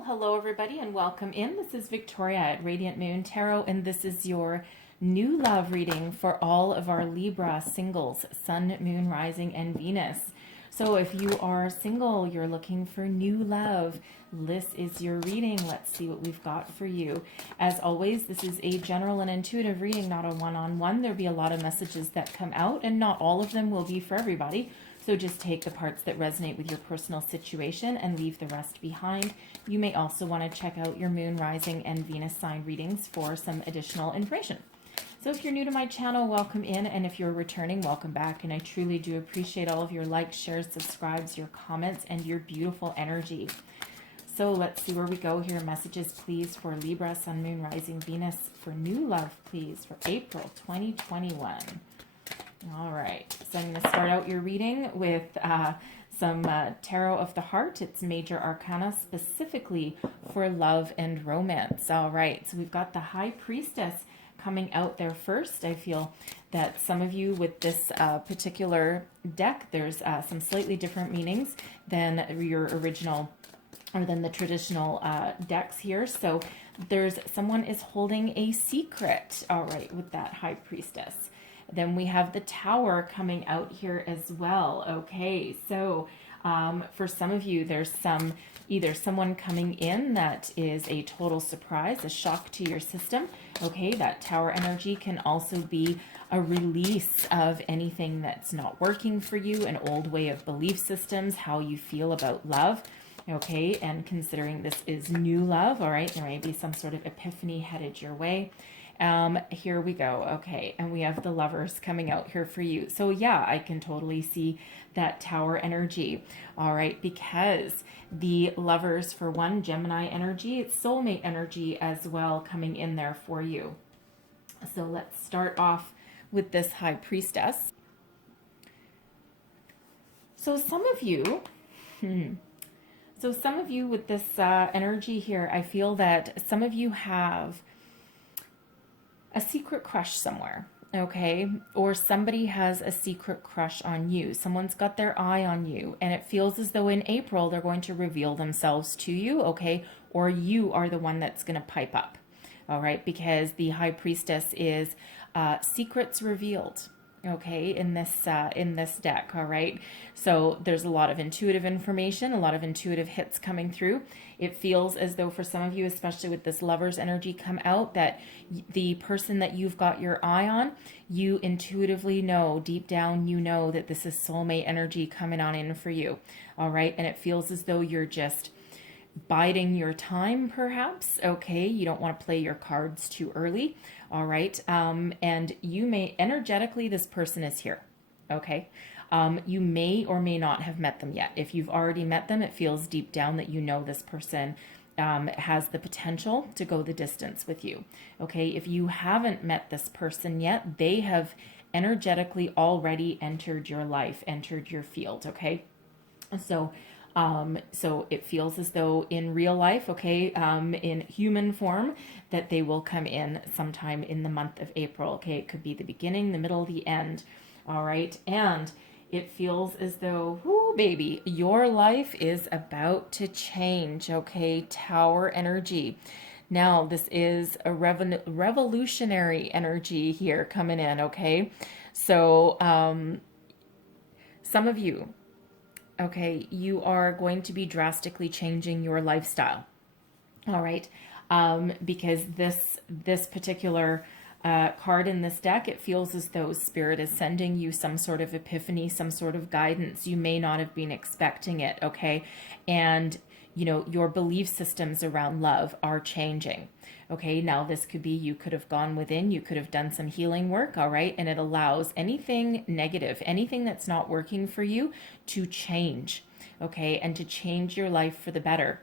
Well, hello everybody and welcome in. This is Victoria at Radiant Moon Tarot, and this is your new love reading for all of our Libra singles, Sun, Moon, Rising, and Venus. So if you are single, you're looking for new love, this is your reading. Let's see what we've got for you. As always, this is a general and intuitive reading, not a one-on-one. There'll be a lot of messages that come out, and not all of them will be for everybody. So just take the parts that resonate with your personal situation and leave the rest behind. You may also want to check out your Moon, Rising, and Venus sign readings for some additional information. So if you're new to my channel, welcome in. And if you're returning, welcome back. And I truly do appreciate all of your likes, shares, subscribes, your comments, and your beautiful energy. So let's see where we go here. Messages, please, for Libra, Sun, Moon, Rising, Venus, for new love, please, for April 2021. All right, so I'm going to start out your reading with some Tarot of the Heart. It's major arcana specifically for love and romance. All right, so we've got the High Priestess coming out there first. I feel that some of you with this particular deck, there's some slightly different meanings than your original or than the traditional decks here. So there's someone is holding a secret, all right, with that High Priestess. Then we have the Tower coming out here as well. Okay, so for some of you, there's either someone coming in that is a total surprise, a shock to your system. Okay, that Tower energy can also be a release of anything that's not working for you, an old way of belief systems, how you feel about love. Okay, and considering this is new love, all right, there may be some sort of epiphany headed your way. Here we go. Okay. And we have the Lovers coming out here for you. So yeah, I can totally see that Tower energy. All right. Because the Lovers, for one, Gemini energy, it's soulmate energy as well coming in there for you. So let's start off with this High Priestess. So some of you, with this energy here, I feel that some of you have a secret crush somewhere, okay? Or somebody has a secret crush on you. Someone's got their eye on you, and it feels as though in April they're going to reveal themselves to you, okay? Or you are the one that's going to pipe up, all right? Because the High Priestess is secrets revealed, okay, in this deck, all right? So there's a lot of intuitive information, a lot of intuitive hits coming through. It feels as though for some of you, especially with this Lovers energy come out, that the person that you've got your eye on, you intuitively know, deep down, you know that this is soulmate energy coming on in for you, all right? And it feels as though you're just biding your time, perhaps, okay? You don't want to play your cards too early, all right? And you may, energetically, this person is here, okay? You may or may not have met them yet. If you've already met them, it feels deep down that you know this person has the potential to go the distance with you, okay? If you haven't met this person yet, they have energetically already entered your life, entered your field, okay? So it feels as though in real life, okay, in human form, that they will come in sometime in the month of April, okay? It could be the beginning, the middle, the end, all right? And it feels as though, whoo, baby, your life is about to change, okay? Tower energy. Now, this is a revolutionary energy here coming in, okay? So some of you, okay, you are going to be drastically changing your lifestyle, all right? Because this particular card in this deck, it feels as though Spirit is sending you some sort of epiphany, some sort of guidance. You may not have been expecting it, okay? And, you know, your belief systems around love are changing, okay? Now, this could be you could have gone within, you could have done some healing work, all right? And it allows anything negative, anything that's not working for you to change, okay? And to change your life for the better.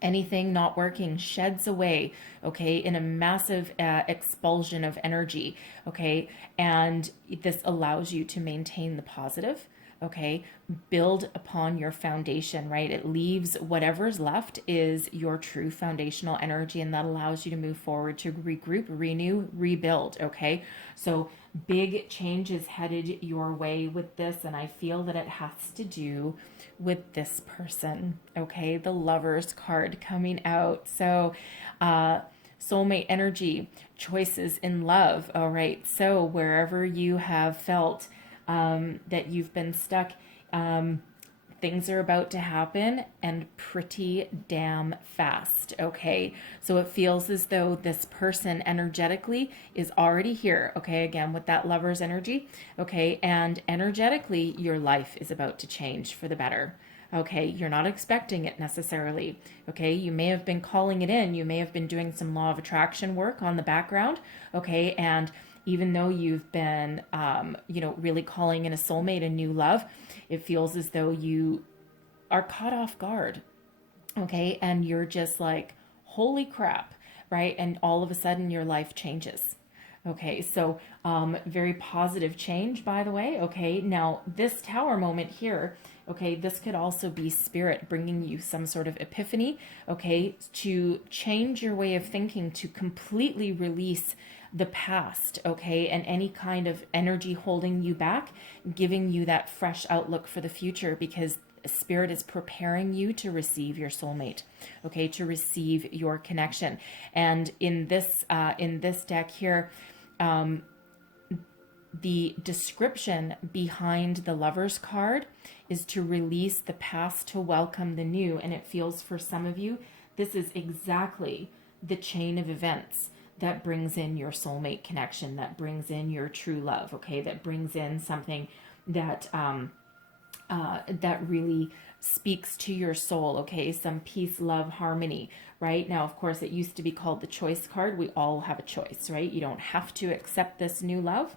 Anything not working sheds away, okay, in a massive expulsion of energy, okay? And this allows you to maintain the positive, okay? Build upon your foundation, right? It leaves whatever's left is your true foundational energy, and that allows you to move forward, to regroup, renew, rebuild, okay? So big changes headed your way with this, and I feel that it has to do with this person, okay? The Lovers card coming out. So, soulmate energy, choices in love, all right? So wherever you have felt that you've been stuck, things are about to happen, and pretty damn fast, okay? So it feels as though this person energetically is already here, okay? Again, with that Lover's energy, okay? And energetically, your life is about to change for the better. Okay, you're not expecting it necessarily. Okay, you may have been calling it in. You may have been doing some law of attraction work on the background. Okay, and even though you've been, really calling in a soulmate, a new love, it feels as though you are caught off guard. Okay, and you're just like, holy crap, right? And all of a sudden your life changes. Okay, so very positive change, by the way. Okay, now this Tower moment here, okay, this could also be Spirit bringing you some sort of epiphany, okay, to change your way of thinking, to completely release the past, okay, and any kind of energy holding you back, giving you that fresh outlook for the future, because Spirit is preparing you to receive your soulmate, okay, to receive your connection. And in this deck here, the description behind the Lover's card is to release the past to welcome the new. And it feels for some of you, this is exactly the chain of events that brings in your soulmate connection, that brings in your true love, okay, that brings in something that that really speaks to your soul, okay, some peace, love, harmony, right? Now, of course, it used to be called the choice card. We all have a choice, right? You don't have to accept this new love.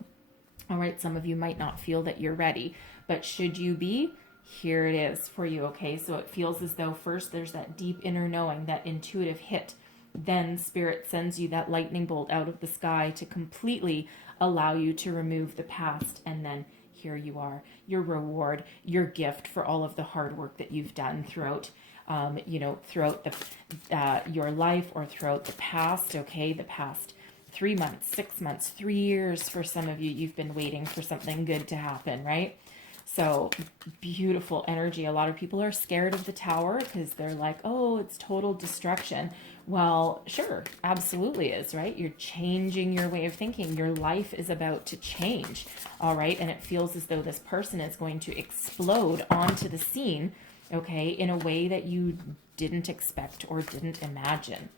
All right, some of you might not feel that you're ready, but should you be, here it is for you, okay? So it feels as though first there's that deep inner knowing, that intuitive hit. Then Spirit sends you that lightning bolt out of the sky to completely allow you to remove the past, and then here you are, your reward, your gift for all of the hard work that you've done throughout, throughout your life, or throughout the past, okay, the past 3 months, 6 months, 3 years for some of you. You've been waiting for something good to happen, right? So beautiful energy. A lot of people are scared of the Tower because they're like, oh, it's total destruction. Well, sure, absolutely is, right? You're changing your way of thinking. Your life is about to change, all right? And it feels as though this person is going to explode onto the scene, okay, in a way that you didn't expect or didn't imagine.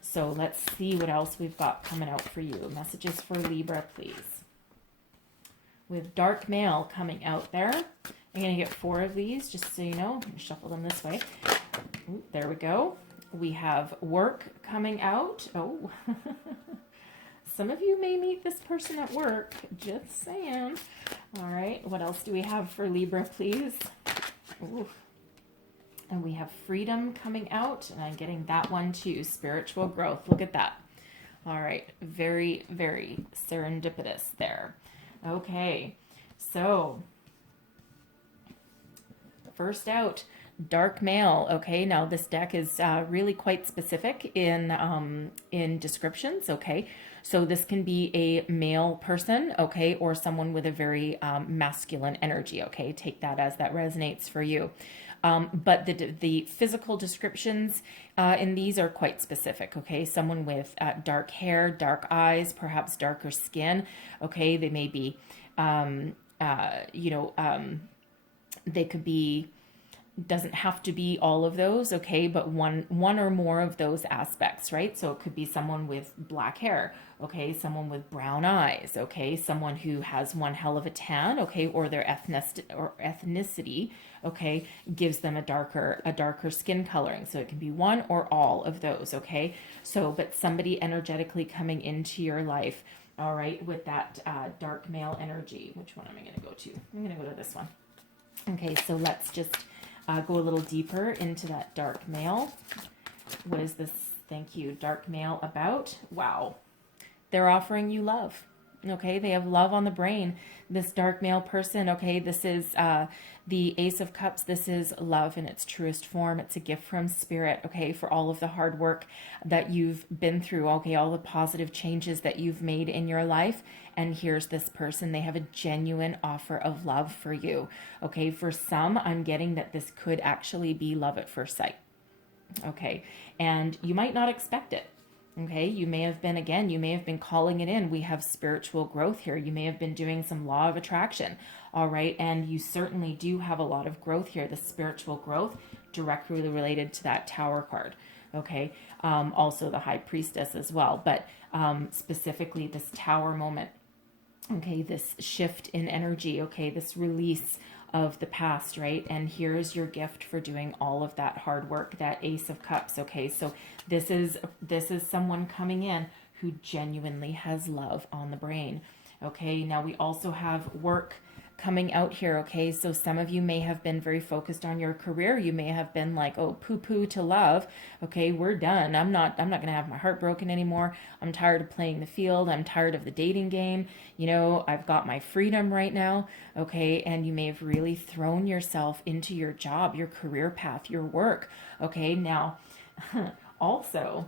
So let's see what else we've got coming out for you. Messages for Libra, please. With dark male coming out there. I'm going to get 4 of these, just so you know. I'm going to shuffle them this way. Ooh, there we go. We have work coming out. Oh, some of you may meet this person at work. Just saying. All right, what else do we have for Libra, please? Ooh. And we have freedom coming out, and I'm getting that one too. Spiritual growth. Look at that. All right, very, very serendipitous there. Okay, so first out, dark male. Okay, now this deck is really quite specific in descriptions. Okay, so this can be a male person, okay, or someone with a very masculine energy. Okay, take that as that resonates for you. But the physical descriptions in these are quite specific, okay? Someone with dark hair, dark eyes, perhaps darker skin, okay? They may be, they could be, doesn't have to be all of those, okay? But one or more of those aspects, right? So it could be someone with black hair, okay? Someone with brown eyes, okay? Someone who has one hell of a tan, okay? Or their ethnicity, okay, gives them a darker skin coloring. So it can be one or all of those, okay? So, but somebody energetically coming into your life, all right, with that dark male energy. Which one am I going to go to? I'm going to go to this one. Okay, so let's just go a little deeper into that dark male. What is this, thank you, dark male about? Wow. They're offering you love. Okay, they have love on the brain. This dark male person, okay, this is the Ace of Cups. This is love in its truest form. It's a gift from spirit, okay, for all of the hard work that you've been through, okay, all the positive changes that you've made in your life. And here's this person. They have a genuine offer of love for you, okay. For some, I'm getting that this could actually be love at first sight, okay, and you might not expect it. Okay, you may have been, again, you may have been calling it in. We have spiritual growth here. You may have been doing some law of attraction, all right? And you certainly do have a lot of growth here, the spiritual growth directly related to that Tower card, okay? Also the High Priestess as well, but specifically this Tower moment, okay? This shift in energy, okay? This release of the past, right? And here's your gift for doing all of that hard work, that Ace of Cups, okay? So this is someone coming in who genuinely has love on the brain, okay? Now we also have work coming out here, okay? So some of you may have been very focused on your career. You may have been like, oh, poo-poo to love. Okay, we're done. I'm not going to have my heart broken anymore. I'm tired of playing the field. I'm tired of the dating game. You know, I've got my freedom right now, okay? And you may have really thrown yourself into your job, your career path, your work, okay? Now, also,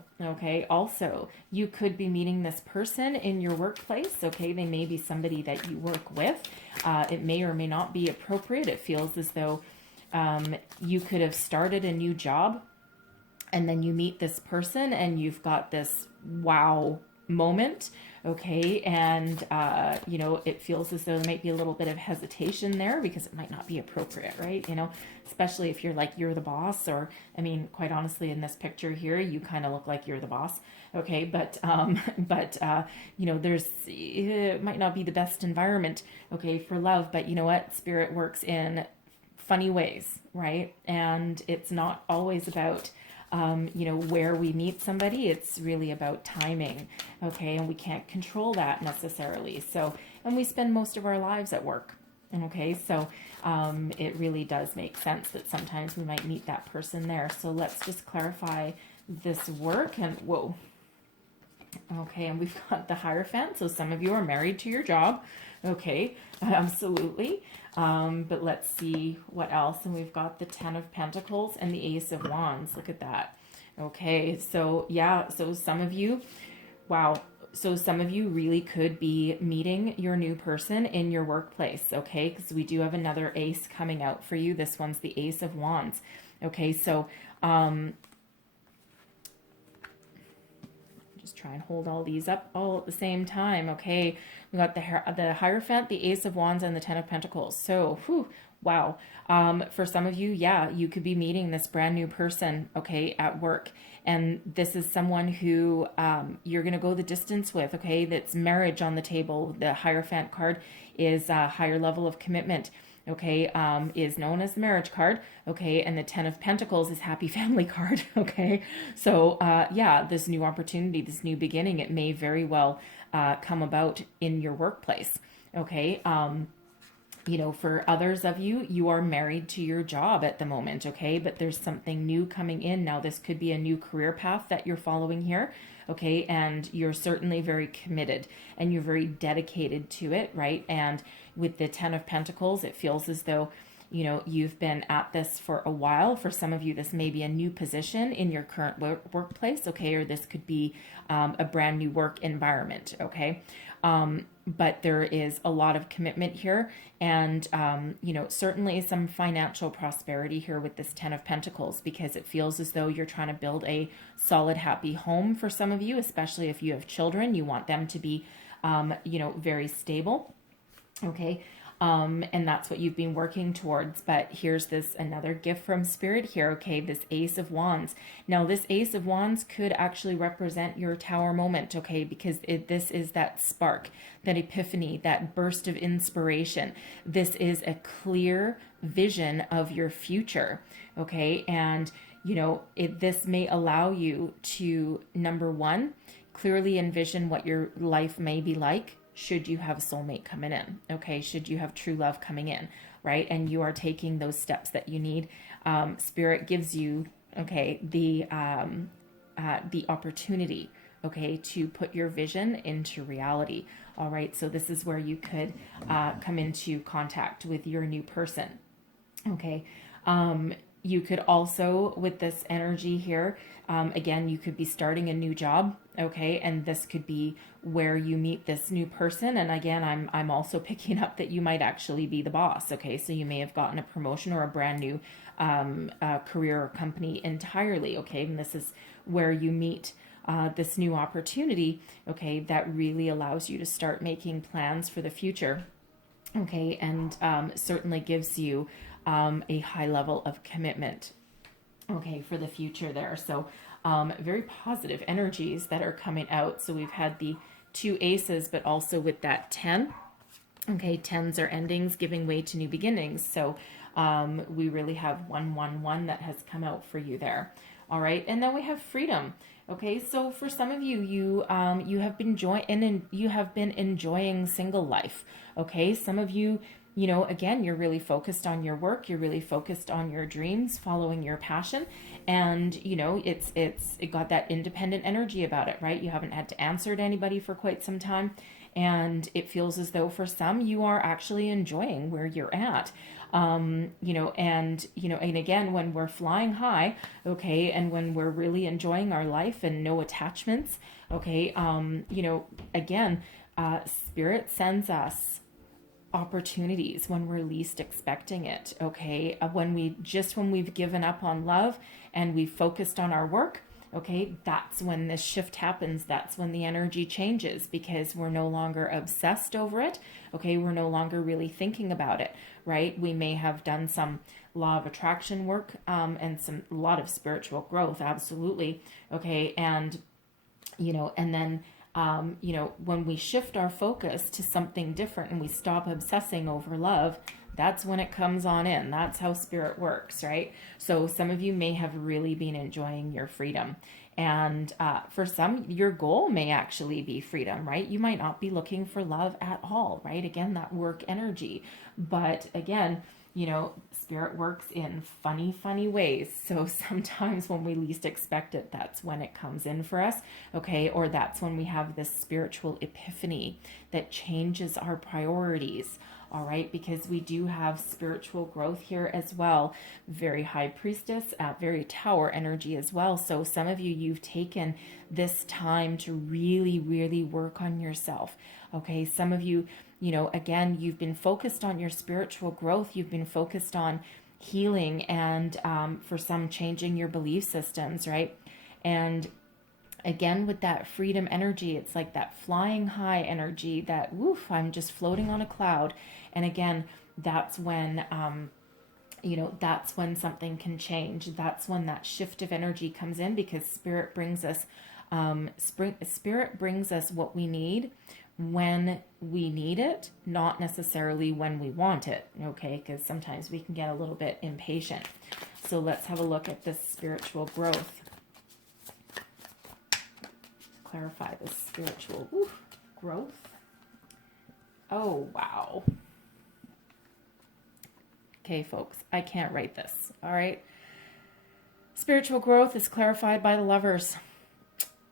you could be meeting this person in your workplace, okay? They may be somebody that you work with. It may or may not be appropriate. It feels as though you could have started a new job and then you meet this person and you've got this wow moment, okay? And, you know, it feels as though there might be a little bit of hesitation there because it might not be appropriate, right? You know, especially if you're like, you're the boss, or, I mean, quite honestly, in this picture here, you kind of look like you're the boss, okay? But, you know, it might not be the best environment, okay, for love, but you know what? Spirit works in funny ways, right? And it's not always about, you know, where we meet somebody. It's really about timing, okay? And we can't control that necessarily. So, and we spend most of our lives at work, okay? So it really does make sense that sometimes we might meet that person there. So let's just clarify this work. And whoa, okay, and we've got the Hierophant. So some of you are married to your job, okay? Absolutely. But let's see what else. And we've got the Ten of Pentacles and the Ace of Wands. Look at that. Okay, so yeah, so some of you, wow. So some of you really could be meeting your new person in your workplace, okay? Because we do have another ace coming out for you. This one's the Ace of Wands. Okay, so just try and hold all these up all at the same time. Okay, we got the Hierophant, the Ace of Wands, and the Ten of Pentacles. So, whew, wow. For some of you, yeah, you could be meeting this brand new person, okay, at work. And this is someone who you're going to go the distance with, okay? That's marriage on the table. The Hierophant card is a higher level of commitment, okay, is known as the marriage card, okay? And the Ten of Pentacles is happy family card, okay? So, yeah, this new opportunity, this new beginning, it may very well come about in your workplace, okay? You know, for others of you, you are married to your job at the moment, okay? But there's something new coming in. Now, this could be a new career path that you're following here, okay? And you're certainly very committed and you're very dedicated to it, right? And with the Ten of Pentacles, it feels as though, you know, you've been at this for a while. For some of you, this may be a new position in your current workplace, okay? Or this could be a brand new work environment, okay? But there is a lot of commitment here and, you know, certainly some financial prosperity here with this Ten of Pentacles, because it feels as though you're trying to build a solid, happy home for some of you, especially if you have children. You want them to be, you know, very stable, okay? And that's what you've been working towards. But here's this another gift from Spirit here, okay? This Ace of Wands. Now, this Ace of Wands could actually represent your Tower moment, okay? Because this is that spark, that epiphany, that burst of inspiration. This is a clear vision of your future, okay? And, you know, this may allow you to, number one, clearly envision what your life may be like should you have a soulmate coming in, okay? Should you have true love coming in, right? And you are taking those steps that you need. Spirit gives you, okay, the opportunity, okay, to put your vision into reality. All right, so this is where you could come into contact with your new person. Okay. You could also, with this energy here, again, you could be starting a new job. Okay. And this could be where you meet this new person. And again, I'm also picking up that you might actually be the boss. Okay. So you may have gotten a promotion or a brand new career or company entirely. Okay. And this is where you meet this new opportunity. Okay. That really allows you to start making plans for the future. Okay. And certainly gives you a high level of commitment, okay, for the future there. So very positive energies that are coming out. So we've had the 2 aces, but also with that 10. Okay, 10s are endings giving way to new beginnings. So we really have 111 that has come out for you there. All right, and then we have freedom. Okay, so for some of you, you have been enjoying single life. Okay, some of you, you know, again, you're really focused on your work. You're really focused on your dreams, following your passion. And, you know, it got that independent energy about it, right? You haven't had to answer to anybody for quite some time. And it feels as though for some, you are actually enjoying where you're at. And again, when we're flying high, okay, and when we're really enjoying our life and no attachments, okay, again, Spirit sends us opportunities when we're least expecting it. Okay. When we've given up on love and we've focused on our work, okay, that's when this shift happens. That's when the energy changes, because we're no longer obsessed over it. Okay. We're no longer really thinking about it, right? We may have done some law of attraction work, and a lot of spiritual growth. Absolutely. Okay. And, and then, when we shift our focus to something different and we stop obsessing over love, that's when it comes on in. That's how Spirit works, right? So some of you may have really been enjoying your freedom. And for some, your goal may actually be freedom, right? You might not be looking for love at all, right? Again, that work energy. But again, Spirit works in funny ways. So sometimes when we least expect it, that's when it comes in for us. Okay. Or that's when we have this spiritual epiphany that changes our priorities. All right. Because we do have spiritual growth here as well. Very high priestess, very tower energy as well. So some of you, you've taken this time to really, really work on yourself. Okay. Some of you, again, you've been focused on your spiritual growth. You've been focused on healing and for some changing your belief systems, right? And again, with that freedom energy, it's like that flying high energy that, woof, I'm just floating on a cloud. And again, that's when, that's when something can change. That's when that shift of energy comes in, because Spirit brings us, Spirit brings us what we need when we need it, not necessarily when we want it, okay? Because sometimes we can get a little bit impatient. So let's have a look at this spiritual growth. Clarify this spiritual growth. Oh, wow. Okay, folks, I can't write this, all right? Spiritual growth is clarified by the Lovers.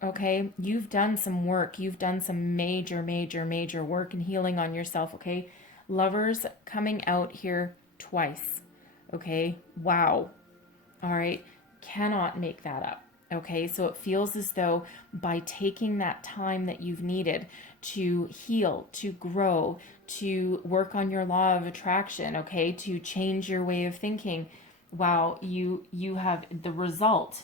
Okay, you've done some work. You've done some major work and healing on yourself. Okay, Lovers coming out here twice. Okay, wow. All right, cannot make that up. Okay, so it feels as though by taking that time that you've needed to heal, to grow, to work on your law of attraction, okay, to change your way of thinking, wow, you have the result,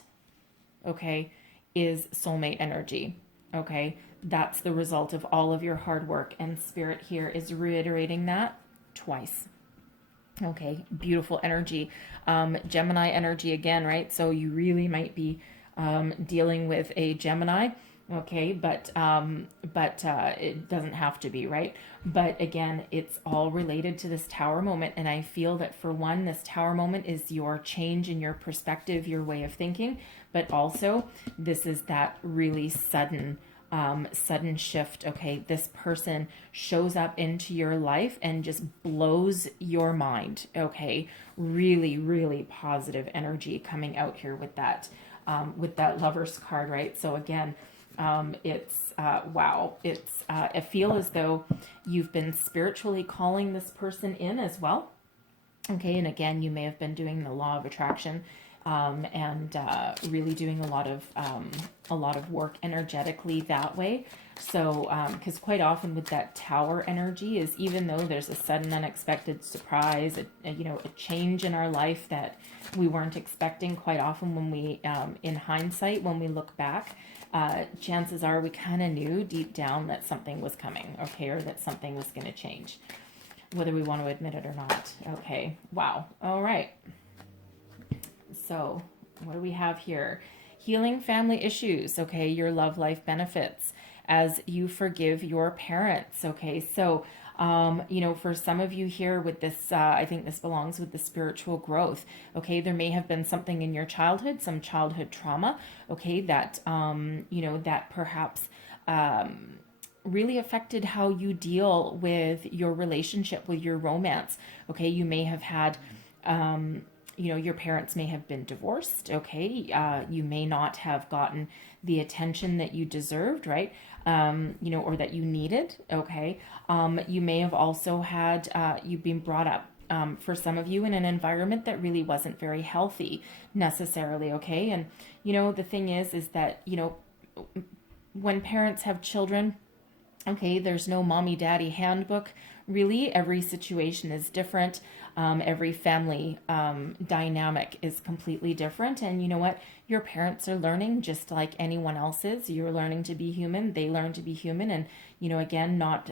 okay, is soulmate energy. Okay, that's the result of all of your hard work, and Spirit here is reiterating that twice. Okay, beautiful energy. Gemini energy again, right? So you really might be dealing with a Gemini. Okay, but it doesn't have to be, right? But again, it's all related to this Tower moment. And I feel that for one, this Tower moment is your change in your perspective, your way of thinking. But also, this is that really sudden shift. Okay, this person shows up into your life and just blows your mind. Okay, really positive energy coming out here with that Lovers card, right? So again, Wow. I feel as though you've been spiritually calling this person in as well. Okay, and again, you may have been doing the law of attraction, and really doing a lot of work energetically that way. So, because quite often with that Tower energy is, even though there's a sudden unexpected surprise, a change in our life that we weren't expecting, quite often when we, in hindsight, when we look back, chances are we kind of knew deep down that something was coming, okay, or that something was going to change, whether we want to admit it or not. Okay, wow. All right. So what do we have here? Healing family issues, okay, your love life benefits as you forgive your parents, okay? So, for some of you here with this, I think this belongs with the spiritual growth, okay? There may have been something in your childhood, some childhood trauma, okay, that, that perhaps really affected how you deal with your relationship, with your romance, okay? You may have had, your parents may have been divorced, okay? You may not have gotten the attention that you deserved, right? Or that you needed, okay? You may have also had, you've been brought up, for some of you, in an environment that really wasn't very healthy necessarily, okay? And, the thing is that, when parents have children, okay, there's no mommy daddy handbook. Really, every situation is different. Every family dynamic is completely different. And you know what? Your parents are learning just like anyone else is. You're learning to be human. They learn to be human. And, again, not,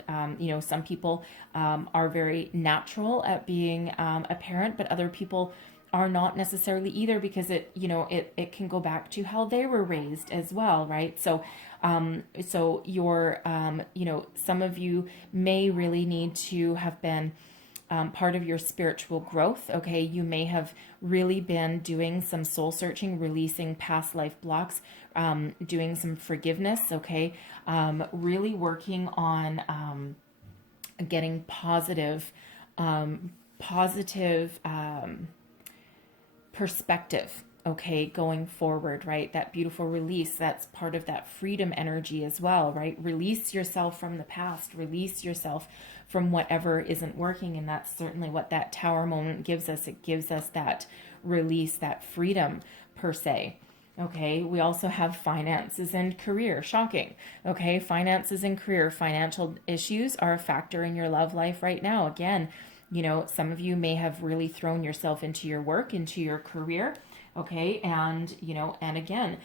some people are very natural at being a parent, but other people are not necessarily either, because it can go back to how they were raised as well, right? So your some of you may really need to have been part of your spiritual growth, okay? You may have really been doing some soul searching, releasing past life blocks, doing some forgiveness, okay? Really working on getting positive perspective, okay, going forward, right? That beautiful release, that's part of that freedom energy as well, right? Release yourself from the past, release yourself from whatever isn't working. And that's certainly what that Tower moment gives us. It gives us that release, that freedom per se. Okay, we also have finances and career. Shocking. Okay, finances and career. Financial issues are a factor in your love life right now. Again, some of you may have really thrown yourself into your work, into your career, okay? And, and again,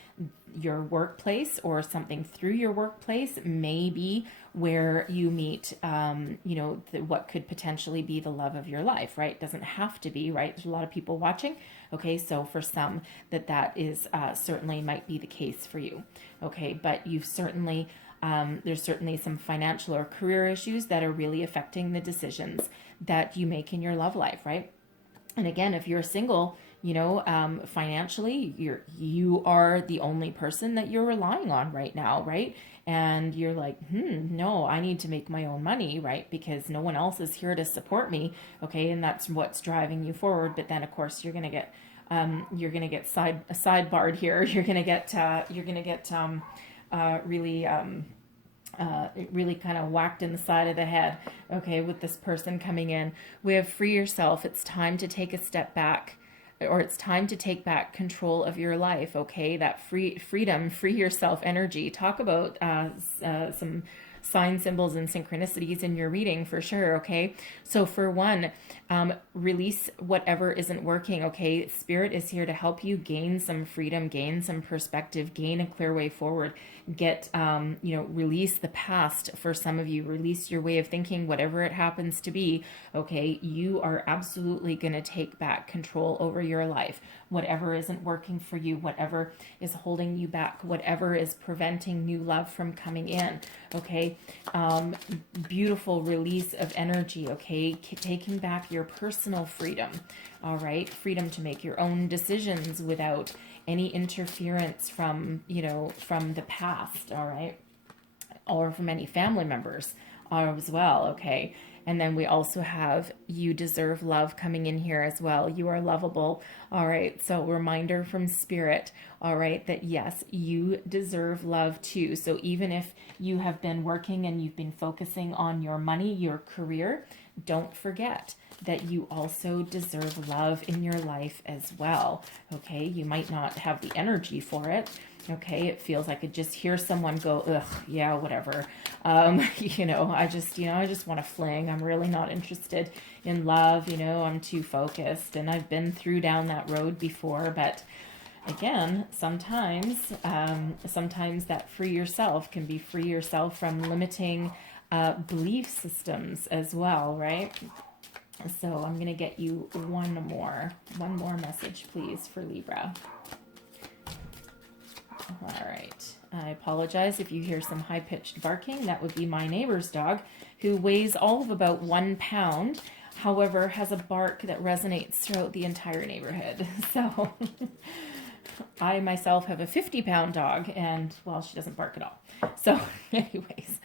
your workplace or something through your workplace may be where you meet, what could potentially be the love of your life, right? Doesn't have to be, right? There's a lot of people watching, okay? So for some that is certainly might be the case for you, okay? But you've certainly, there's certainly some financial or career issues that are really affecting the decisions that you make in your love life, right? And again, if you're single, financially, you are the only person that you're relying on right now, right? And you're like, no, I need to make my own money, right? Because no one else is here to support me, okay? And that's what's driving you forward. But then, of course, you're gonna get sidebarred here. You're gonna get really kind of whacked in the side of the head, okay, with this person coming in. We have free yourself. It's time to take a step back, or it's time to take back control of your life, okay? That freedom, free yourself energy. Talk about some sign symbols and synchronicities in your reading for sure, okay? So for one, release whatever isn't working, okay? Spirit is here to help you gain some freedom, gain some perspective, gain a clear way forward. Get, release the past for some of you. Release your way of thinking, whatever it happens to be, okay? You are absolutely going to take back control over your life. Whatever isn't working for you, whatever is holding you back, whatever is preventing new love from coming in, okay? Beautiful release of energy, okay? Taking back your personal freedom, all right? Freedom to make your own decisions without any interference from the past, all right? Or from any family members, as well, okay? And then we also have you deserve love coming in here as well. You are lovable. All right. So reminder from spirit. All right. That yes, you deserve love too. So even if you have been working and you've been focusing on your money, your career, don't forget that you also deserve love in your life as well. Okay. You might not have the energy for it. Okay, it feels like I could just hear someone go, ugh, yeah, whatever. I just want to fling. I'm really not interested in love. I'm too focused, and I've been down that road before. But again, sometimes that free yourself can be free yourself from limiting belief systems as well, right? So I'm gonna get you one more message, please, for Libra. All right. I apologize if you hear some high-pitched barking. That would be my neighbor's dog, who weighs all of about 1 pound, however, has a bark that resonates throughout the entire neighborhood. So I myself have a 50-pound dog, and, well, she doesn't bark at all. So anyways,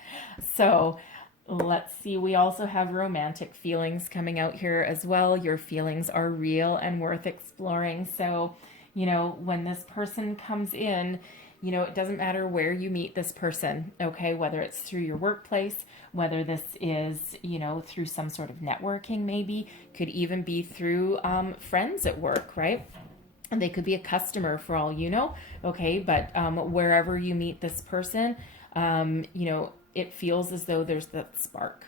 so let's see. We also have romantic feelings coming out here as well. Your feelings are real and worth exploring. So when this person comes in, it doesn't matter where you meet this person, okay? Whether it's through your workplace, whether this is, through some sort of networking, maybe, could even be through friends at work, right? And they could be a customer for all you know, okay? But wherever you meet this person, it feels as though there's that spark,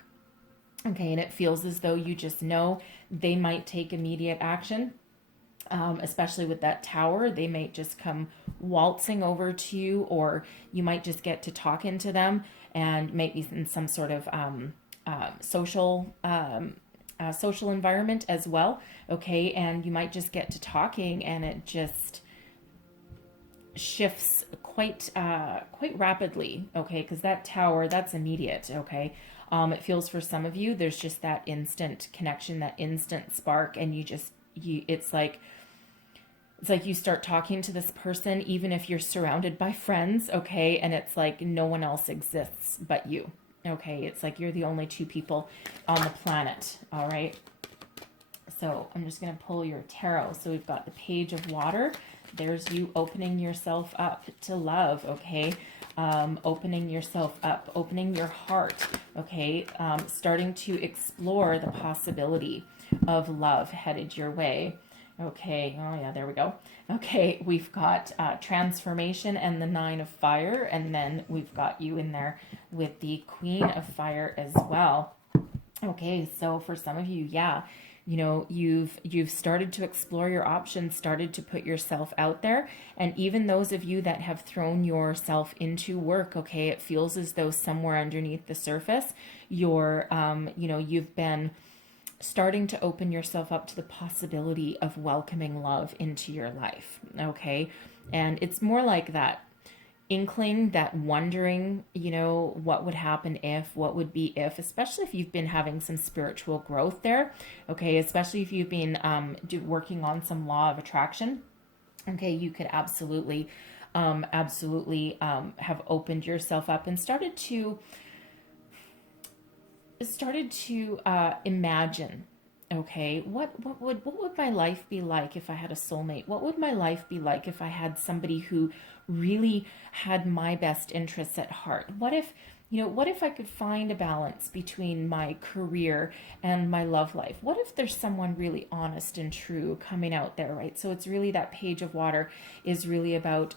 okay? And it feels as though you just know they might take immediate action. Especially with that tower, they might just come waltzing over to you, or you might just get to talking to them, and maybe in some sort of social environment as well. Okay, and you might just get to talking, and it just shifts quite rapidly. Okay, because that tower, that's immediate. Okay. It feels for some of you there's just that instant connection, that instant spark, and it's like you start talking to this person even if you're surrounded by friends, okay? And it's like no one else exists but you, okay? It's like you're the only two people on the planet, all right? So I'm just going to pull your tarot. So we've got the Page of Water. There's you opening yourself up to love, okay? Opening yourself up, opening your heart, okay? Starting to explore the possibility of love headed your way. Okay, oh yeah, there we go. Okay, we've got transformation and the 9 of Fire, and then we've got you in there with the Queen of Fire as well. Okay, so for some of you, yeah, you've started to explore your options, started to put yourself out there, and even those of you that have thrown yourself into work, okay, it feels as though somewhere underneath the surface, you've been starting to open yourself up to the possibility of welcoming love into your life, okay? And it's more like that inkling, that wondering, what would happen if, what would be if, especially if you've been having some spiritual growth there, okay? Especially if you've been working on some law of attraction, okay? You could absolutely have opened yourself up and started to imagine, okay, what would my life be like if I had a soulmate? What would my life be like if I had somebody who really had my best interests at heart? What if I could find a balance between my career and my love life? What if there's someone really honest and true coming out there, right? So it's really that Page of Water is really about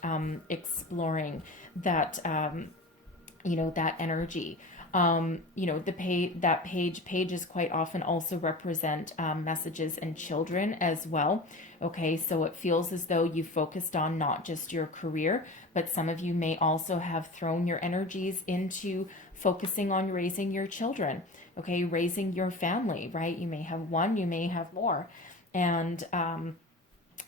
exploring that that energy. That pages quite often also represent messages and children as well. Okay, so it feels as though you focused on not just your career, but some of you may also have thrown your energies into focusing on raising your children. Okay, raising your family, right? You may have one, you may have more. And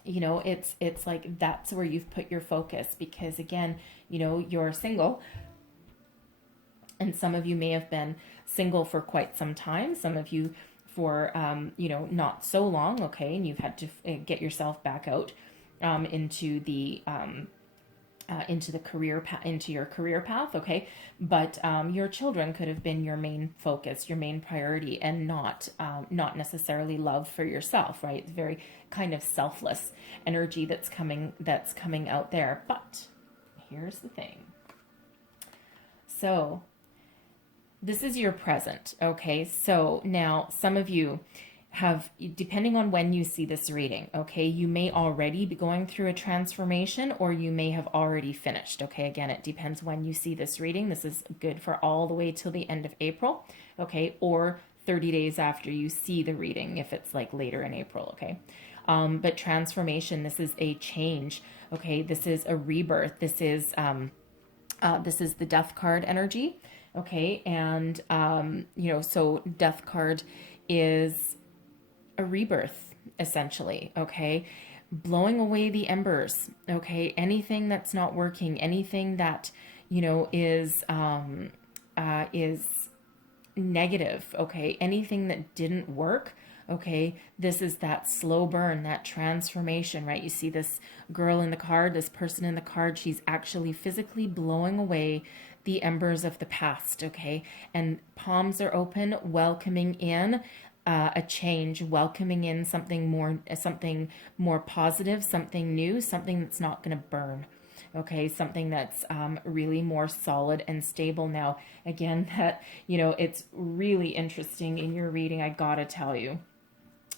it's like that's where you've put your focus, because again, you're single. And some of you may have been single for quite some time. Some of you for, not so long, okay? And you've had to get yourself back out into the into the into your career path, okay? But your children could have been your main focus, your main priority, and not necessarily love for yourself, right? It's very kind of selfless energy that's coming out there. But here's the thing. So this is your present, okay? So now some of you have, depending on when you see this reading, okay, you may already be going through a transformation, or you may have already finished, okay? Again, it depends when you see this reading. This is good for all the way till the end of April, okay? Or 30 days after you see the reading, if it's like later in April, okay? But transformation, this is a change, okay? This is a rebirth. This is the Death card energy, okay? And, you know, so Death card is a rebirth, essentially, okay? Blowing away the embers, okay? Anything that's not working, anything that, you know, is negative, okay? Anything that didn't work, okay? This is that slow burn, that transformation, right? You see this girl in the card, this person in the card, she's actually physically blowing away the embers of the past, okay? And palms are open, welcoming in a change, welcoming in something more positive, something new, something that's not going to burn. Okay, something that's really more solid and stable. Now, again, that, you know, it's really interesting in your reading, I gotta tell you.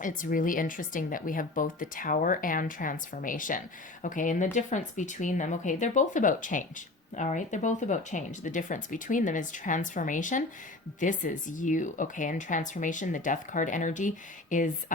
It's really interesting that we have both the Tower and transformation. Okay, and the difference between them, okay, they're both about change. All right, they're both about change. The difference between them is transformation. This is you, okay? And transformation, the Death card energy, is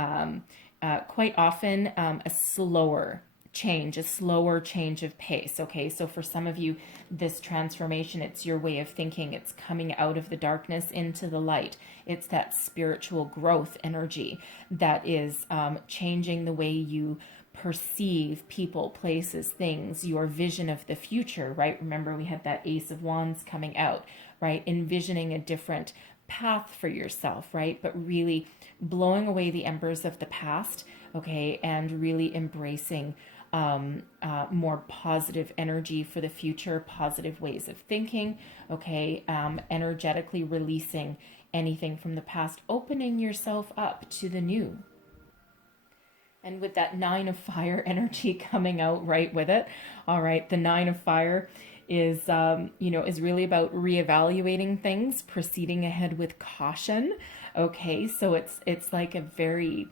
quite often a slower change of pace, okay? So for some of you, this transformation, it's your way of thinking. It's coming out of the darkness into the light. It's that spiritual growth energy that is changing the way you perceive people, places, things, your vision of the future, right? Remember, we had that Ace of Wands coming out, right? Envisioning a different path for yourself, right? But really blowing away the embers of the past, okay? And really embracing more positive energy for the future, positive ways of thinking, okay? Energetically releasing anything from the past, opening yourself up to the new. And with that Nine of Fire energy coming out right with it, all right, the Nine of Fire is, you know, is really about reevaluating things, proceeding ahead with caution. Okay, so it's like a very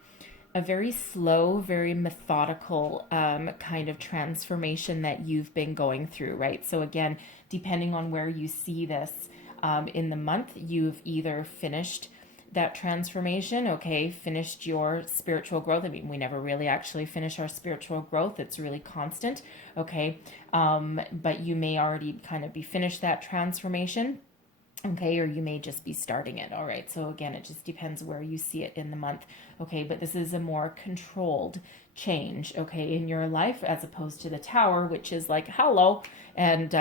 slow, very methodical kind of transformation that you've been going through, right? So again, depending on where you see this in the month, you've either finished that transformation, okay, finished your spiritual growth. I mean, we never really actually finish our spiritual growth. It's really constant, okay? But you may already kind of be finished that transformation, okay, or you may just be starting it, all right? So again, it just depends where you see it in the month, okay? But this is a more controlled change, okay, in your life, as opposed to the Tower, which is like, hello, and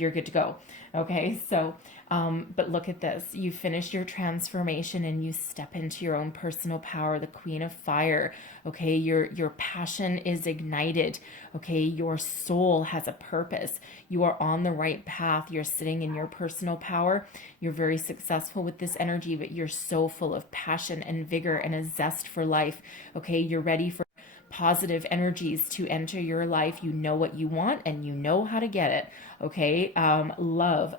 you're good to go, okay? So, but look at this. You finish your transformation and you step into your own personal power, the Queen of Fire, okay? Your passion is ignited, okay? Your soul has a purpose. You are on the right path. You're sitting in your personal power. You're very successful with this energy, but you're so full of passion and vigor and a zest for life, okay? You're ready for positive energies to enter your life. You know what you want and you know how to get it, okay? Love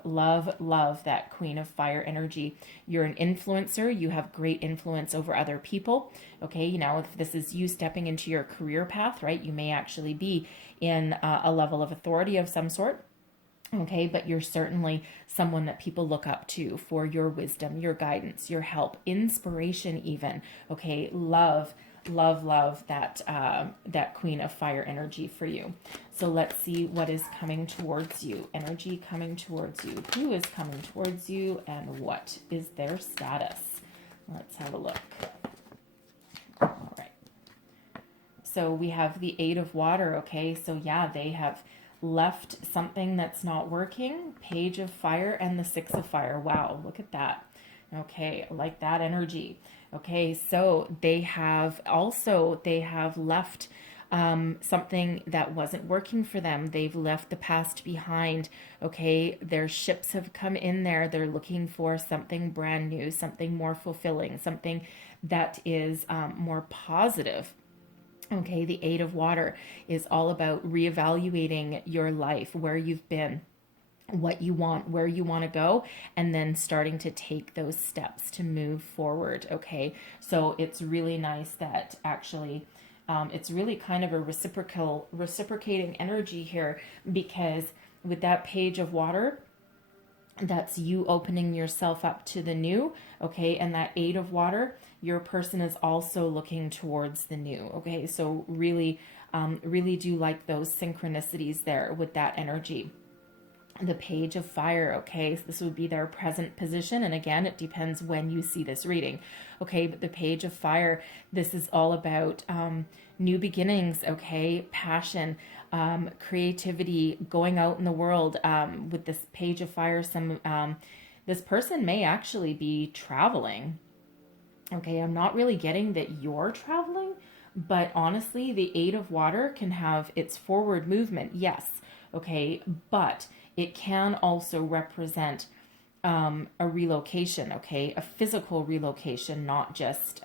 that Queen of Fire energy. You're an influencer. You have great influence over other people, okay? You know, if this is you stepping into your career path, right, you may actually be in a level of authority of some sort, okay? But you're certainly someone that people look up to for your wisdom, your guidance, your help, inspiration even, okay? Love that Queen of Fire energy for you. So let's see what is coming towards you. Energy coming towards you. Who is coming towards you and what is their status? Let's have a look. All right. So we have the Eight of Water, okay? So yeah, they have left something that's not working. Page of Fire and the Six of Fire. Wow, look at that. Okay, I like that energy. Okay, so they have left something that wasn't working for them. They've left the past behind. Okay, their ships have come in there. They're looking for something brand new, something more fulfilling, something that is more positive. Okay, the Eight of Water is all about reevaluating your life, where you've been, what you want, where you want to go, and then starting to take those steps to move forward. Okay, so it's really nice that actually it's really kind of a reciprocating energy here, because with that Page of Water, that's you opening yourself up to the new. Okay, and that Eight of Water, your person is also looking towards the new. Okay, so really really do like those synchronicities there with that energy. The Page of Fire, okay, so this would be their present position, and again, it depends when you see this reading. Okay, but the Page of Fire, this is all about new beginnings. Okay, passion, creativity, going out in the world. With this Page of Fire, this person may actually be traveling. Okay, I'm not really getting that you're traveling, but honestly, the Eight of Water can have its forward movement, yes. Okay, but it can also represent a relocation. Okay, a physical relocation, not just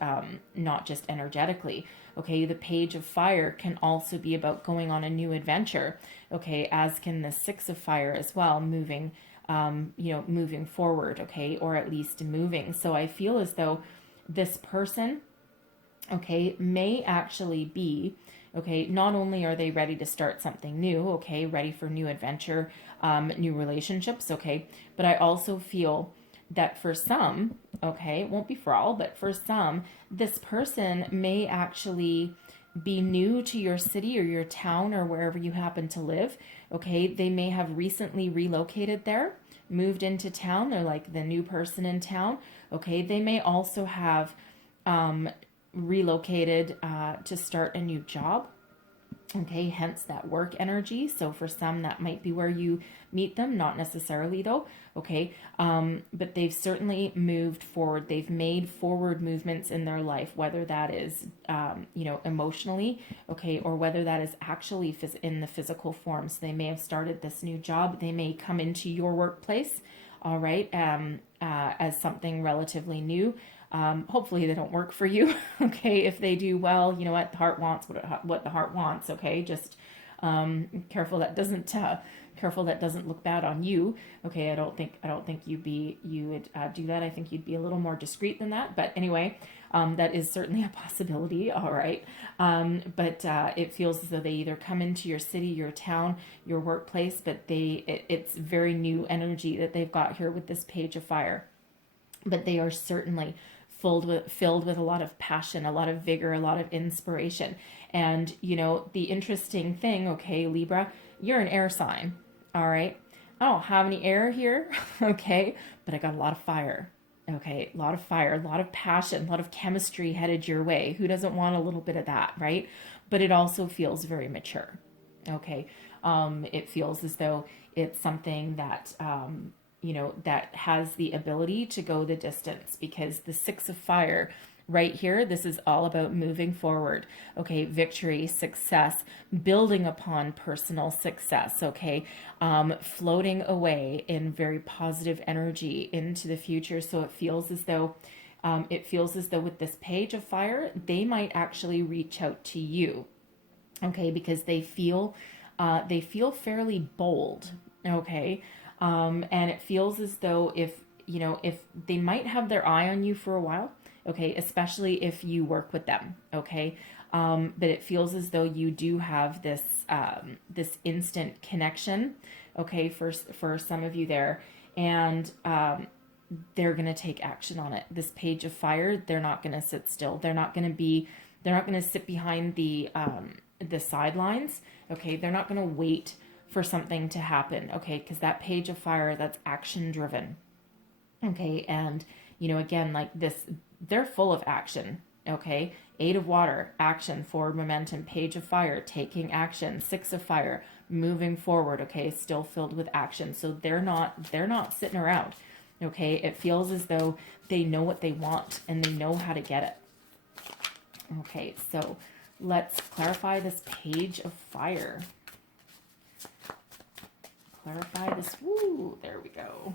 energetically. Okay, the Page of Fire can also be about going on a new adventure. Okay, as can the Six of Fire as well, moving moving forward. Okay, or at least moving. So I feel as though this person, okay, may actually be, okay, not only are they ready to start something new, okay, ready for new adventure, new relationships, okay, but I also feel that for some, okay, it won't be for all, but for some, this person may actually be new to your city or your town or wherever you happen to live. Okay, they may have recently relocated there, moved into town. They're like the new person in town. Okay, they may also have relocated to start a new job. Okay, hence that work energy. So for some, that might be where you meet them, not necessarily though. Okay, but they've certainly moved forward. They've made forward movements in their life, whether that is, emotionally, okay, or whether that is actually in the physical form. So they may have started this new job. They may come into your workplace, all right, as something relatively new. Hopefully they don't work for you. Okay, if they do, well, you know what, the heart wants what the heart wants. Okay, just careful that doesn't look bad on you. Okay, I don't think you would do that. I think you'd be a little more discreet than that. But anyway, that is certainly a possibility. All right, but it feels as though they either come into your city, your town, your workplace, but it's very new energy that they've got here with this Page of Fire. But they are certainly filled with a lot of passion, a lot of vigor, a lot of inspiration. And, the interesting thing, okay, Libra, you're an air sign, all right? I don't have any air here, okay, but I got a lot of fire, okay? A lot of fire, a lot of passion, a lot of chemistry headed your way. Who doesn't want a little bit of that, right? But it also feels very mature, okay? It feels as though it's something that, that has the ability to go the distance, because the Six of Fire right here, this is all about moving forward. Okay, victory, success, building upon personal success. Okay, floating away in very positive energy into the future. So it feels as though with this Page of Fire, they might actually reach out to you. Okay, because they feel fairly bold. Okay. And it feels as though if they might have their eye on you for a while, okay, especially if you work with them, okay, but it feels as though you do have this instant connection, okay, for some of you there, and they're going to take action on it. This Page of Fire, they're not going to sit still. They're not going to sit behind the sidelines, okay, they're not going to wait for something to happen, okay, because that Page of Fire, that's action driven, okay, and again, like this, they're full of action, okay. Eight of Water, action, forward momentum. Page of Fire, taking action. Six of Fire, moving forward, okay, still filled with action. So they're not sitting around, okay. It feels as though they know what they want and they know how to get it. Okay, so let's clarify this Page of Fire. Clarify this. Woo, there we go.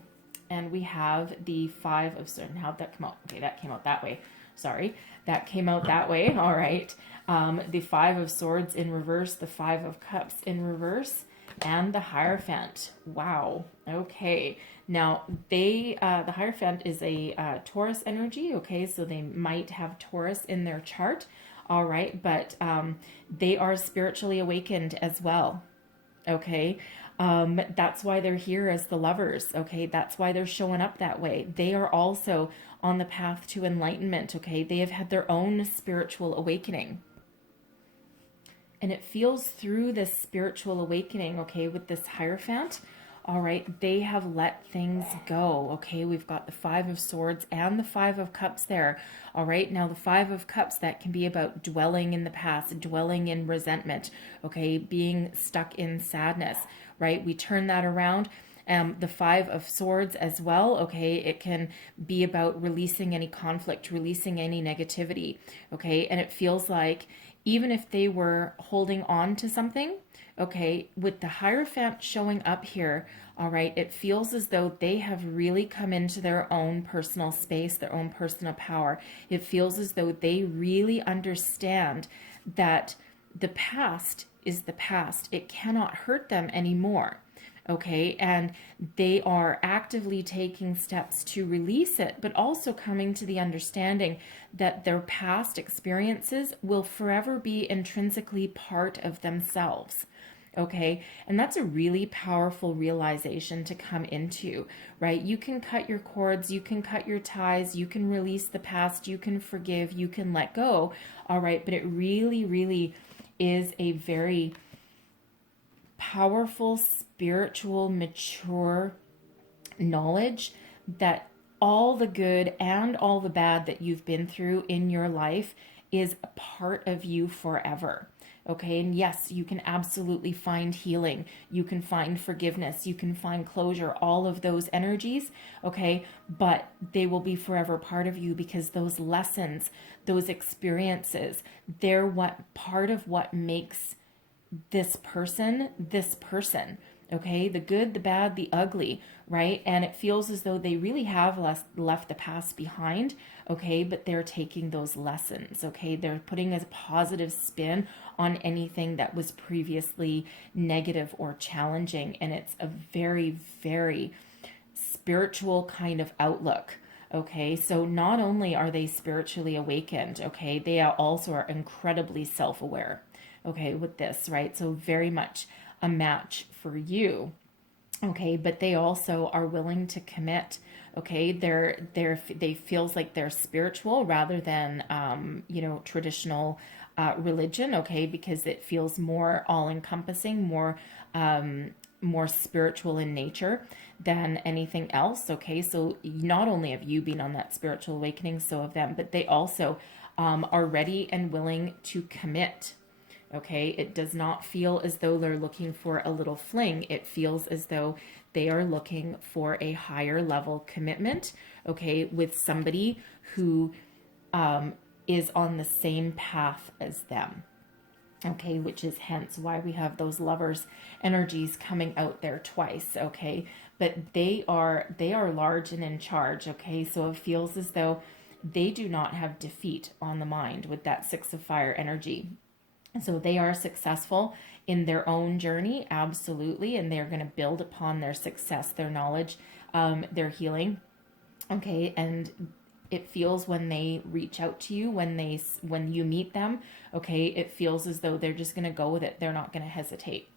And we have the Five of Swords. How'd that come out? Okay, that came out that way. Sorry, that came out that way. All right. The Five of Swords in reverse, the Five of Cups in reverse, and the Hierophant. Wow. Okay. Now, the Hierophant is a Taurus energy. Okay, so they might have Taurus in their chart. All right, but they are spiritually awakened as well. Okay. That's why they're here as the Lovers. Okay. That's why they're showing up that way. They are also on the path to enlightenment. Okay. They have had their own spiritual awakening. And it feels through this spiritual awakening, okay, with this Hierophant, all right, they have let things go, okay? We've got the Five of Swords and the Five of Cups there, all right? Now, the Five of Cups, that can be about dwelling in the past, dwelling in resentment, okay, being stuck in sadness, right? We turn that around. The Five of Swords as well, okay, it can be about releasing any conflict, releasing any negativity, okay? And it feels like even if they were holding on to something, okay, with the Hierophant showing up here, all right, it feels as though they have really come into their own personal space, their own personal power. It feels as though they really understand that the past is the past. It cannot hurt them anymore. Okay, and they are actively taking steps to release it, but also coming to the understanding that their past experiences will forever be intrinsically part of themselves. Okay, and that's a really powerful realization to come into, right? You can cut your cords, you can cut your ties, you can release the past, you can forgive, you can let go, all right, but it really, really is a very powerful, spiritual, mature knowledge that all the good and all the bad that you've been through in your life is a part of you forever. Okay, and yes, you can absolutely find healing. You can find forgiveness. You can find closure, all of those energies, okay, but they will be forever part of you because those lessons, those experiences, they're what part of what makes this person, okay? The good, the bad, the ugly, right? And it feels as though they really have left the past behind, okay? But they're taking those lessons, okay? They're putting a positive spin on anything that was previously negative or challenging. And it's a very, very spiritual kind of outlook. Okay, so not only are they spiritually awakened, okay, they also are incredibly self-aware. Okay, with this, right? So very much a match for you. Okay, but they also are willing to commit. Okay, they feels like they're spiritual rather than traditional religion. Okay, because it feels more all-encompassing, more spiritual in nature than anything else. Okay, so not only have you been on that spiritual awakening, so have them, but they also are ready and willing to commit. Okay, it does not feel as though they're looking for a little fling. It feels as though they are looking for a higher level commitment, okay, with somebody who is on the same path as them. Okay, which is hence why we have those Lovers energies coming out there twice, okay? But they are large and in charge, okay? So it feels as though they do not have defeat on the mind with that Six of Fire energy. So they are successful in their own journey, absolutely, and they're going to build upon their success, their knowledge, their healing. Okay, and it feels when they reach out to you, when you meet them, okay, it feels as though they're just going to go with it. They're not going to hesitate.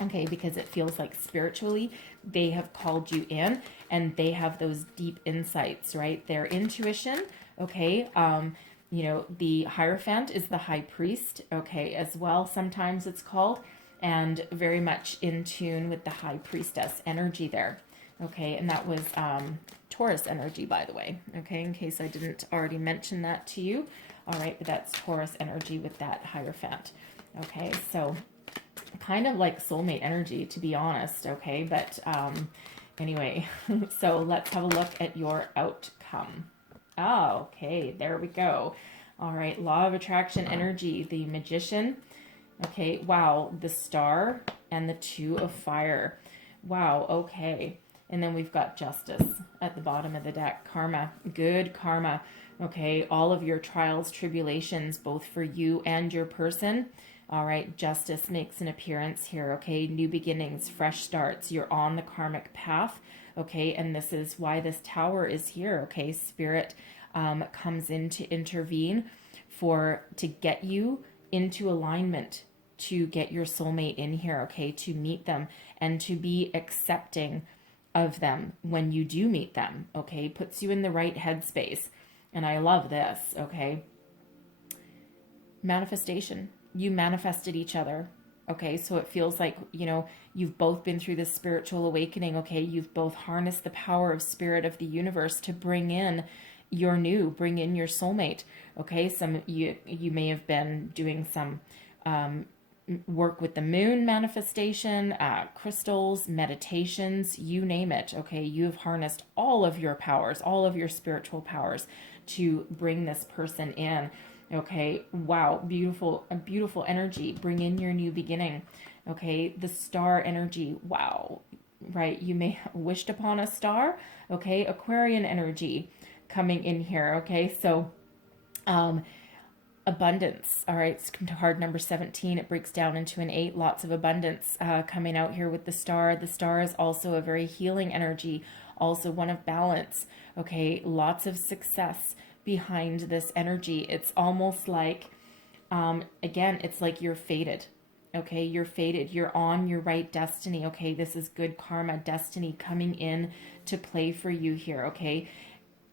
Okay, because it feels like spiritually they have called you in and they have those deep insights, right? Their intuition, okay, the Hierophant is the High Priest, okay, as well, sometimes it's called, and very much in tune with the High Priestess energy there, okay, and that was Taurus energy, by the way, okay, in case I didn't already mention that to you, all right, but that's Taurus energy with that Hierophant, okay, so kind of like soulmate energy, to be honest, okay, but anyway, so let's have a look at your outcome. Oh, okay, there we go. All right, law of attraction energy, the Magician. Okay, wow, the Star and the Two of Fire. Wow, okay. And then we've got Justice at the bottom of the deck. Karma, good karma. Okay, all of your trials, tribulations, both for you and your person. All right, Justice makes an appearance here. Okay, new beginnings, fresh starts. You're on the karmic path. Okay, and this is why this Tower is here. Okay, Spirit comes in to intervene to get you into alignment, to get your soulmate in here, okay, to meet them and to be accepting of them when you do meet them, okay, puts you in the right headspace. And I love this, okay. Manifestation. You manifested each other, okay, so it feels like, you know, you've both been through this spiritual awakening, okay, you've both harnessed the power of spirit of the universe to bring in your bring in your soulmate, okay. You may have been doing some work with the moon manifestation, crystals, meditations, you name it, okay. You've harnessed all of your powers, all of your spiritual powers to bring this person in, okay. Wow, beautiful, a beautiful energy. Bring in your new beginning, okay. The Star energy, wow, right. You may have wished upon a star, okay. Aquarian energy coming in here, okay. So abundance, all right. It's card number 17. It breaks down into an 8. Lots of abundance coming out here with the Star. The Star is also a very healing energy, also one of balance, okay. Lots of success behind this energy. It's almost like again, it's like you're fated, okay. You're fated, you're on your right destiny, okay. This is good karma, destiny coming in to play for you here, okay.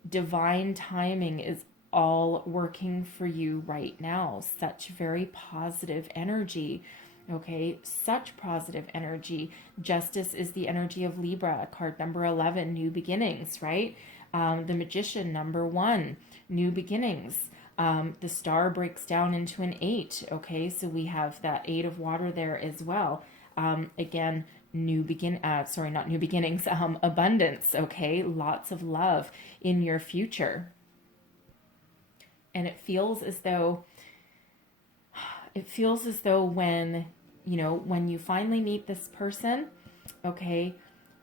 Divine timing is all working for you right now. Such very positive energy, okay. Such positive energy. Justice is the energy of Libra, card number 11, new beginnings, right. The Magician, number 1, new beginnings. The Star breaks down into an 8, okay, so we have that 8 of water there as well. Again, not new beginnings, abundance, okay, lots of love in your future. And it feels as though when you finally meet this person, okay,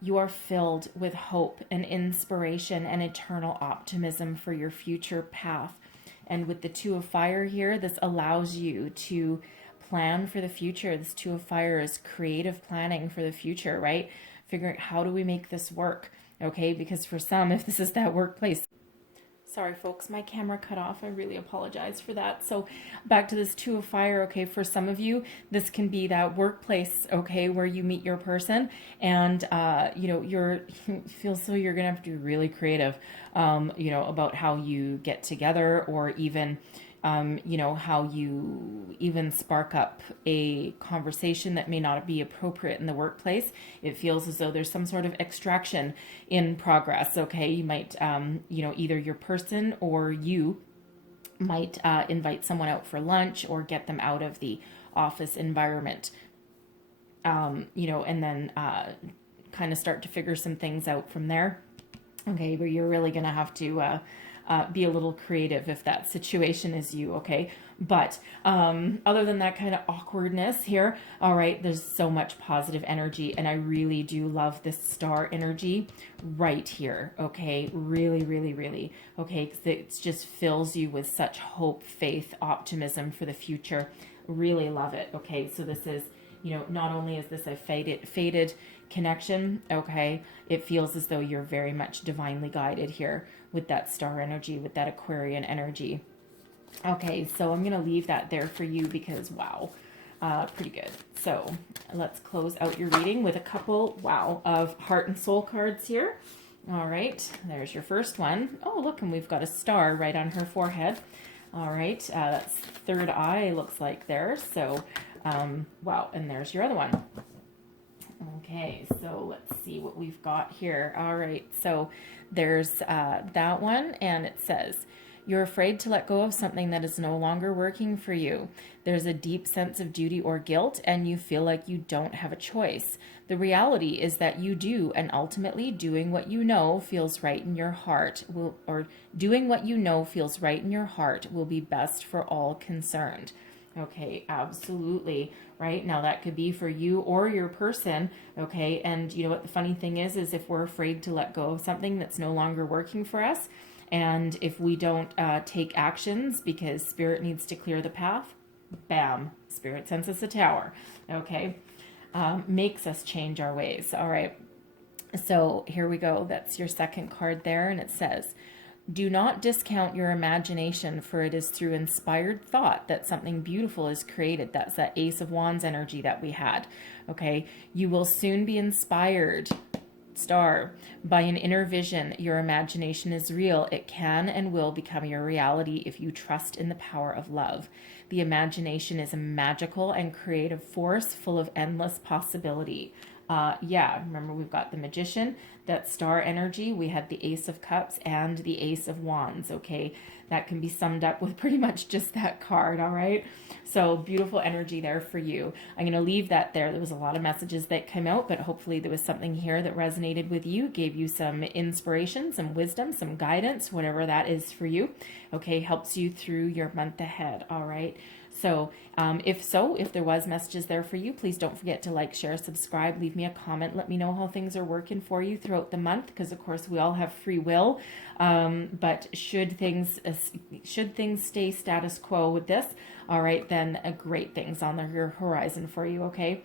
you are filled with hope and inspiration and eternal optimism for your future path. And with the Two of Fire here, this allows you to plan for the future. This Two of Fire is creative planning for the future, right? Figuring out, how do we make this work? Okay, because for some, if this is that workplace, sorry folks, my camera cut off. I really apologize for that. So back to this Two of Fire, okay, for some of you, this can be that workplace, okay, where you meet your person and, you feel so you're going to have to be really creative, about how you get together or even, how you even spark up a conversation that may not be appropriate in the workplace. It feels as though there's some sort of extraction in progress, okay? You might, either your person or you might invite someone out for lunch or get them out of the office environment, and then kind of start to figure some things out from there, okay? But you're really going to have to be a little creative if that situation is you, okay? But other than that kind of awkwardness here, all right, there's so much positive energy, and I really do love this Star energy right here, okay? Really, really, really, okay? Because it just fills you with such hope, faith, optimism for the future. Really love it, okay? So this is, not only is this a fated connection, okay, it feels as though you're very much divinely guided here with that Star energy, with that Aquarian energy. Okay, so I'm going to leave that there for you because, wow, pretty good. So let's close out your reading with a couple, of heart and soul cards here. All right, there's your first one. Oh, look, and we've got a star right on her forehead. All right, that's third eye, looks like there. So, wow, and there's your other one. Okay, so let's see what we've got here. All right, so there's that one, and it says, you're afraid to let go of something that is no longer working for you. There's a deep sense of duty or guilt, and you feel like you don't have a choice. The reality is that you do, and ultimately doing what you know feels right in your heart doing what you know feels right in your heart will be best for all concerned. Okay, absolutely. Right now, that could be for you or your person. Okay, and you know what the funny thing is if we're afraid to let go of something that's no longer working for us, and if we don't take actions because spirit needs to clear the path, bam, spirit sends us a tower. Okay, makes us change our ways. All right, so here we go. That's your second card there, and it says, do not discount your imagination, for it is through inspired thought that something beautiful is created. That's that Ace of Wands energy that we had. Okay, you will soon be inspired, star, by an inner vision. Your imagination is real. It can and will become your reality if you trust in the power of love. The imagination is a magical and creative force full of endless possibility. Yeah, remember we've got the Magician, that star energy, we had the Ace of Cups and the Ace of Wands, okay? That can be summed up with pretty much just that card, all right? So beautiful energy there for you. I'm going to leave that there. There was a lot of messages that came out, but hopefully there was something here that resonated with you, gave you some inspiration, some wisdom, some guidance, whatever that is for you, okay? Helps you through your month ahead, all right? So if there was messages there for you, please don't forget to like, share, subscribe, leave me a comment. Let me know how things are working for you throughout the month, because of course we all have free will. But should things stay status quo with this, all right, then great things on your horizon for you, okay?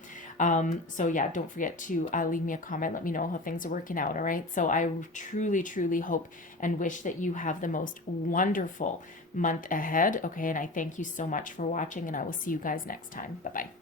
So yeah, don't forget to leave me a comment. Let me know how things are working out, all right? So I truly, truly hope and wish that you have the most wonderful month ahead, okay? And I thank you so much for watching, and I will see you guys next time. Bye-bye.